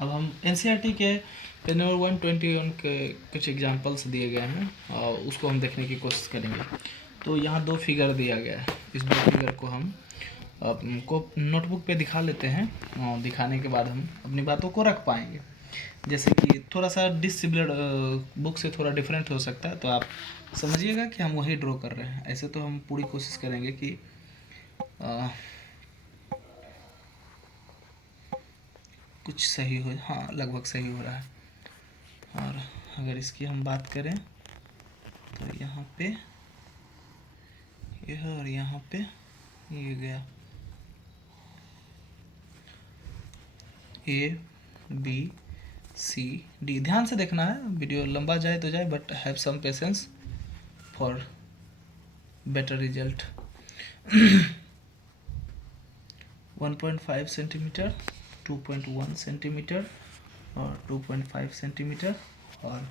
अब हम एनसीईआरटी के पेज नंबर 121 के कुछ एग्जांपल्स दिए गए हैं और उसको हम देखने की कोशिश करेंगे। तो यहाँ दो फिगर दिया गया है, इस दो फिगर को हम को नोटबुक पे दिखा लेते हैं और दिखाने के बाद हम अपनी बातों को रख पाएंगे। जैसे कि थोड़ा सा डिसिमिलर बुक से थोड़ा डिफरेंट हो सकता है, तो आप समझिएगा कि हम वही ड्रॉ कर रहे हैं। ऐसे तो हम पूरी कोशिश करेंगे कि कुछ सही हो, हाँ लगभग सही हो रहा है। और अगर इसकी हम बात करें तो यहाँ पे यह और यहाँ पे ये गया ए बी सी डी। ध्यान से देखना है, वीडियो लंबा जाए तो जाए, but have some patience for better result. 1.5 centimetre, 2.1 centimetre और 2.5 सेंटीमीटर और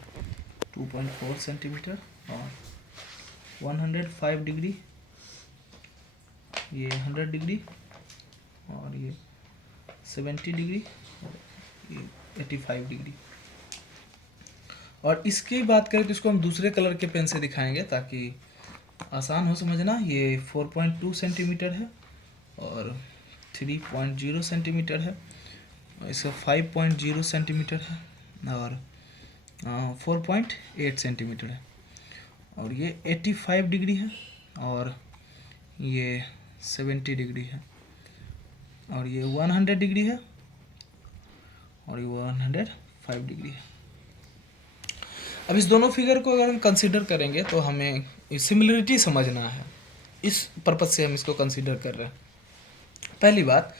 2.4 सेंटीमीटर और 105 डिग्री, ये 100 डिग्री और ये 70 डिग्री और ये 85 डिग्री। और इसकी बात करें तो इसको हम दूसरे कलर के पेन से दिखाएंगे ताकि आसान हो समझना। ये 4.2 सेंटीमीटर है और 3.0 सेंटीमीटर है, इसका 5.0 सेंटीमीटर है और 4.8 सेंटीमीटर है और ये 85 डिग्री है और ये 70 डिग्री है और ये 100 डिग्री है और ये 105 डिग्री है। अब इस दोनों फिगर को अगर हम कंसीडर करेंगे तो हमें सिमिलरिटी समझना है, इस पर्पज से हम इसको कंसीडर कर रहे हैं। पहली बात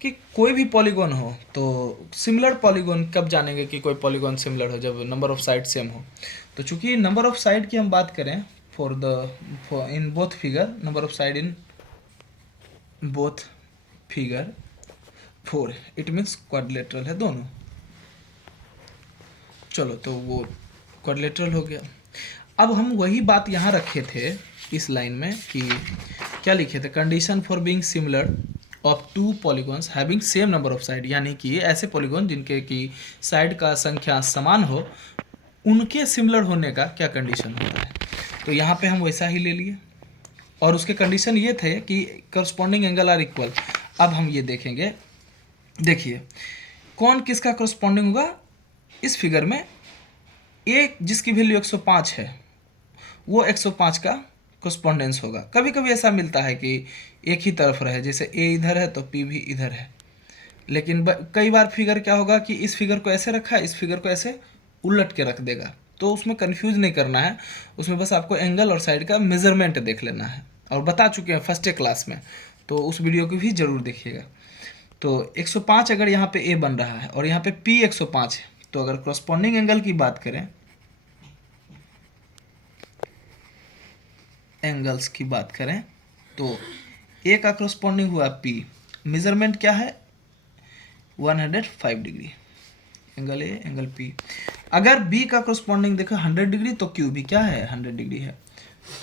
कि कोई भी पॉलीगॉन हो तो सिमिलर पॉलीगॉन कब जानेंगे कि कोई पॉलीगॉन सिमिलर हो, जब नंबर ऑफ साइड सेम हो। तो चूंकि नंबर ऑफ साइड की हम बात करें for in both figure, number of side in both figure 4, it means quadrilateral है दोनों। चलो तो वो क्वाड्रिलेटरल हो गया। अब हम वही बात यहाँ रखे थे इस लाइन में कि क्या लिखे थे, condition for being similar of two polygons having same number of side, यानी कि ऐसे पॉलीगॉन जिनके की साइड का संख्या समान हो, उनके सिमिलर होने का क्या कंडीशन होता है। तो यहाँ पे हम वैसा ही ले लिए और उसके कंडीशन ये थे कि करस्पॉन्डिंग एंगल आर इक्वल। अब हम ये देखेंगे, देखिए कौन किसका करस्पॉन्डिंग होगा। इस फिगर में एक जिसकी वैल्यू 105 है वो 105 का करस्पॉन्डेंस होगा। कभी कभी ऐसा मिलता है कि एक ही तरफ रहे, जैसे ए इधर है तो पी भी इधर है, लेकिन कई बार फिगर क्या होगा कि इस फिगर को ऐसे रखा है, इस फिगर को ऐसे उलट के रख देगा। तो उसमें कंफ्यूज नहीं करना है, उसमें बस आपको एंगल और साइड का मेजरमेंट देख लेना है, और बता चुके हैं फर्स्ट क्लास में, तो उस वीडियो को भी जरूर देखिएगा। तो 105 अगर यहाँ पे ए बन रहा है और यहाँ पे पी 105 है, तो अगर करस्पॉन्डिंग एंगल की बात करें, एंगल्स की बात करें तो ए का करस्पॉन्डिंग हुआ पी, मेजरमेंट क्या है 105 degree, angle A angle P. अगर बी का करस्पॉन्डिंग देखो 100 डिग्री, तो क्यू भी क्या है 100 डिग्री है,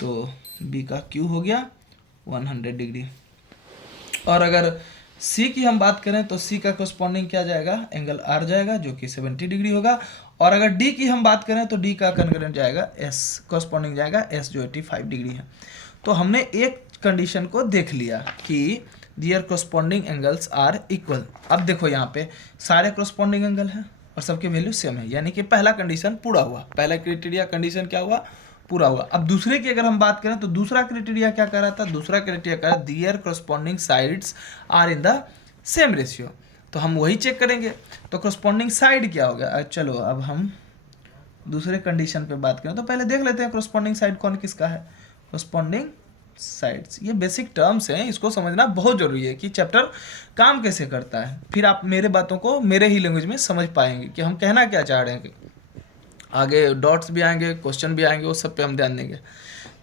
तो बी का क्यू हो गया 100 डिग्री। और अगर सी की हम बात करें तो सी का करस्पॉन्डिंग क्या जाएगा, एंगल आर जाएगा जो कि 70 डिग्री होगा। और अगर डी की हम बात करें तो डी का कॉन्ग्रुएंट जाएगा एस, करस्पॉन्डिंग जाएगा एस जो 85 डिग्री है। तो हमने एक कंडीशन को देख लिया कि दियर करस्पॉन्डिंग एंगल्स आर इक्वल। अब देखो यहाँ पे सारे करस्पॉन्डिंग एंगल हैं और सबके वैल्यू सेम है, यानी कि पहला कंडीशन पूरा हुआ, पहला क्राइटेरिया कंडीशन क्या हुआ, पूरा हुआ। अब दूसरे की अगर हम बात करें तो दूसरा क्राइटेरिया क्या कह रहा था, दूसरा क्राइटेरिया कह रहा था there corresponding sides are in the same ratio. तो हम वही चेक करेंगे, तो करस्पॉन्डिंग साइड क्या हो गया। चलो अब हम दूसरे कंडीशन पे बात करें तो पहले देख लेते हैं करस्पॉन्डिंग साइड कौन किसका है। करस्पॉन्डिंग साइड्स, ये बेसिक टर्म्स हैं, इसको समझना बहुत जरूरी है कि चैप्टर काम कैसे करता है, फिर आप मेरे बातों को मेरे ही लैंग्वेज में समझ पाएंगे कि हम कहना क्या चाह रहे हैं। आगे डॉट्स भी आएंगे, क्वेश्चन भी आएंगे, वो सब पे हम ध्यान देंगे।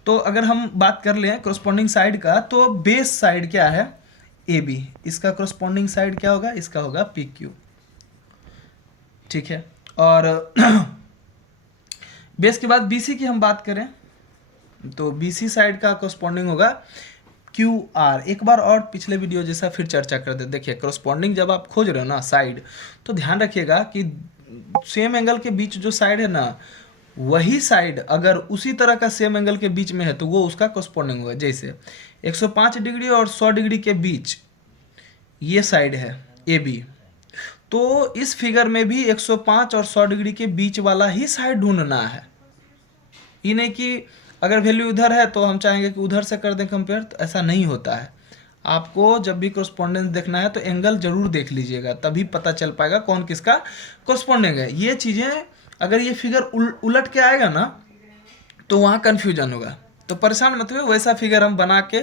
तो अगर हम बात कर लें करस्पॉन्डिंग साइड का, तो बेस साइड क्या है ए बी, इसका करस्पॉन्डिंग साइड क्या होगा, इसका होगा पी क्यू, ठीक है। और बेस के बाद बीसी की हम बात करें तो बीसी साइड का करस्पॉन्डिंग होगा क्यू आर। एक बार और पिछले वीडियो जैसा फिर चर्चा कर दे। देखिए करस्पॉन्डिंग जब आप खोज रहे हो ना साइड, तो ध्यान रखिएगा कि सेम एंगल के बीच जो साइड है ना, वही साइड अगर उसी तरह का सेम एंगल के बीच में है तो वो उसका करस्पॉन्डिंग होगा। जैसे 105 डिग्री और 100 डिग्री के बीच ये साइड है ए बी, तो इस फिगर में भी 105 और 100 डिग्री के बीच वाला ही साइड ढूंढना है। ये नहीं कि अगर वैल्यू उधर है तो हम चाहेंगे कि उधर से कर दें कंपेयर, तो ऐसा नहीं होता है। आपको जब भी करस्पॉन्डेंस देखना है तो एंगल जरूर देख लीजिएगा, तभी पता चल पाएगा कौन किसका करस्पॉन्डिंग है। ये चीज़ें अगर ये फिगर उलट के आएगा ना तो वहाँ कन्फ्यूजन होगा, तो परेशान मत हुए, वैसा फिगर हम बना के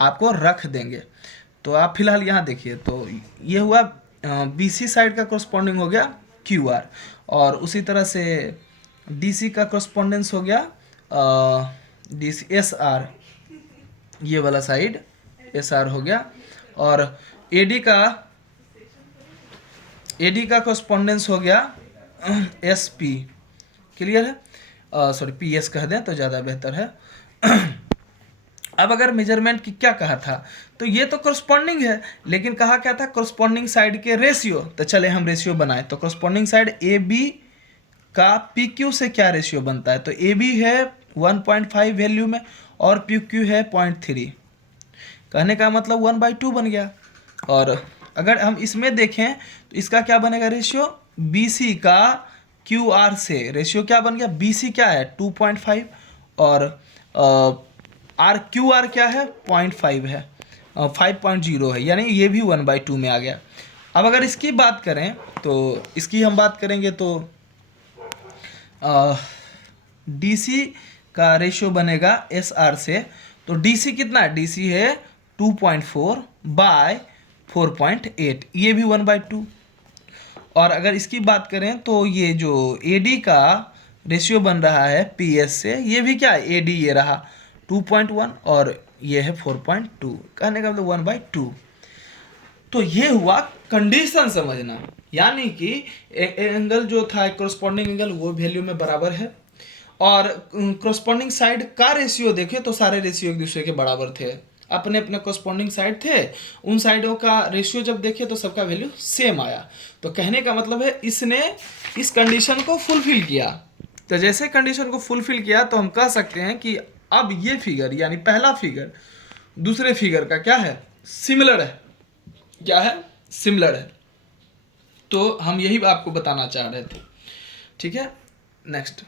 आपको रख देंगे। तो आप फिलहाल यहाँ देखिए, तो ये हुआ बी सी साइड का करस्पॉन्डिंग हो गया क्यू आर, और उसी तरह से डी सी का करस्पॉन्डेंस हो गया डी सी एस आर, ये वाला साइड एस आर हो गया, और एडी का करस्पॉन्डेंस हो गया एस पी। क्लियर है? सॉरी पी एस कह दें तो ज़्यादा बेहतर है। अब अगर मेजरमेंट की क्या कहा था, तो ये तो करस्पॉन्डिंग है, लेकिन कहा क्या था करस्पॉन्डिंग साइड के रेशियो। तो चले हम रेशियो बनाए, तो करस्पॉन्डिंग साइड ए बी का पी क्यू से क्या रेशियो बनता है, तो ए बी है 1.5 वैल्यू में और पी क्यू है 0.3, कहने का मतलब 1/2 बन गया। और अगर हम इसमें देखें तो इसका क्या बनेगा रेशियो, बी सी का क्यू आर से रेशियो क्या बन गया, बी सी क्या है 2.5 और आर क्यू आर क्या है 0.5 है, 5.0 है, यानी ये भी 1/2 में आ गया। अब अगर इसकी बात करें तो इसकी हम बात करेंगे तो डी सी का रेशियो बनेगा एस आर से, तो डी सी कितना है, डी सी है 2.4 बाय 4.8, ये भी 1/2। और अगर इसकी बात करें तो ये जो ए डी का रेशियो बन रहा है पी एस से, ये भी क्या है ए डी, ये रहा 2.1 और ये है 4.2, कहने का मतलब 1/2। तो ये हुआ कंडीशन समझना, यानी कि एंगल जो था करस्पॉन्डिंग एंगल वो वैल्यू में बराबर है, और करस्पॉन्डिंग साइड का रेशियो देखे तो सारे रेशियो एक दूसरे के बराबर थे, अपने अपने करस्पॉन्डिंग साइड थे, उन साइडों का रेशियो जब देखे तो सबका वैल्यू सेम आया। तो कहने का मतलब है इसने इस कंडीशन को फुलफिल किया। तो जैसे कंडीशन को फुलफिल किया तो हम कह सकते हैं कि अब ये फिगर यानी पहला फिगर दूसरे फिगर का क्या है, सिमिलर है। क्या है, सिमिलर है। तो हम यही आपको बताना चाह रहे थे। ठीक है, नेक्स्ट।